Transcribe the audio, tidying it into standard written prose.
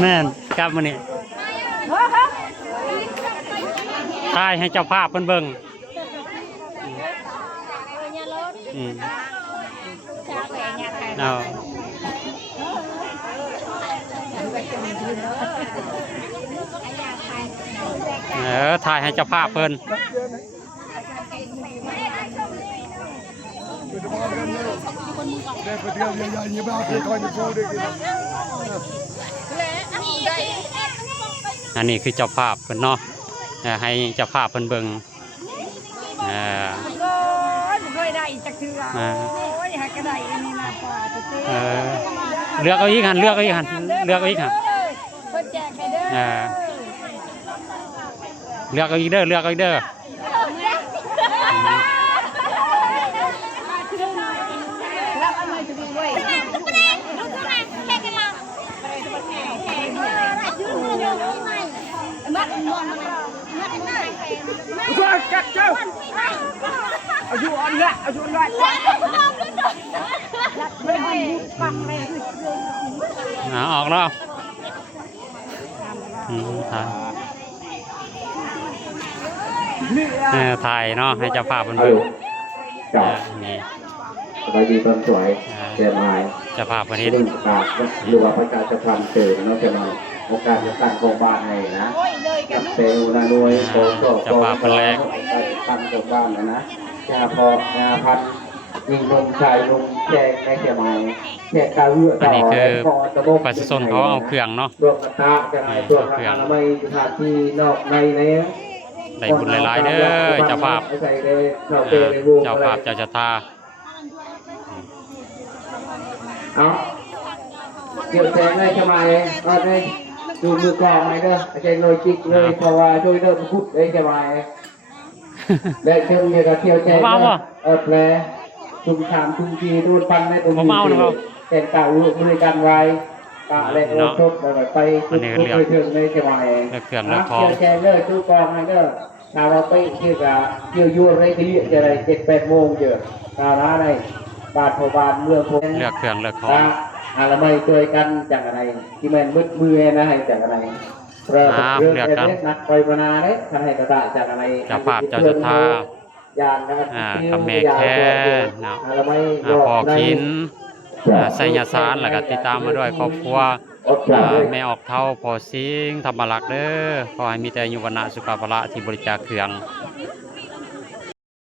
แม่นกลับมานี่ถ่ายให้เจ้าภาพเพิ่นเบิ่งเอาถ่ายให้เจ้าภาพเพิ่นอันนี้คือเจ้าภาพเพิ่นเนาะให้เจ้าภาพเพิ่นเบิ่งเลือกเอาอีกหันเลือกเอาอีกหันเลือกเอาอีกหันเลือกเอาอีกเด้อเลือกเอาอีกเด้อกัดเจ้าอายุอ่อนละอายุน้อยออกแล้วถ่ายเนาะให้เจ้าภาพมันดูนี่สบายดีตอนสวยเจ้าไม้เจ้าภาพวันนี้หรือว่าประกาศจะทำเสริมเนาะเจ้าไม้โอกาสจะตั้งโครงบ้านให้นะกับเซลล์นาหน่วยโครงเจ้าภาพเป็นแรกตั้งโครงบ้านนะยาพอยาพันยิงลงชายลงแจกในเจ้าไม้แจกข้าวเลือดต่อประชาชนเขาเอาเครื่องเนาะตัวกระทะจะไงตัวกระทะไม่สถานที่นอกในเนี่ยได้บุญหลายๆเด้อเจ้าภาพเจ้าภาพเจ้าชะตาเอาเกี่ยวแสงเลยทำไมก็ได้ดูมือกองไงเด้อใจลอยจิกเลยเพราะว่าช่วยเด้อพุทธเลยทำไมและเชื่อมเนี่ยกับเกี่ยวแสงแปลชุมชามชุมทีรูดฟันในตรงนี้แต่งเต่าบริการไว้ปะและโอชดไปชุดไปเชิงเลยทำไมเกี่ยวแสงเลยตู้กองไงเด้อถ้าเราไปเกี่ยวกับเกี่ยวยั่วอะไรที่จะได้7-8 โมงเจอตาร้าในบาทพอบาทเมืองพงเลือกเครื่องเลือกของอะไรไม่ช่วยกันจากอะไรที่มันมือนะให้จากอะไรเรื่องนักไปมานาเนี่ยทำให้กระดาษจากอะไรเจ้าภาพเจ้าชะตาอย่างกับแม่แค่พอกินใส่ยาสารแล้วก็ติดตามมาด้วยครอบครัวแม่ออกเท่าพอซิงธรรมลักษ์เด้อขอให้มีแต่อายุวรรณะสุขภาพที่บริจาคเครื่อง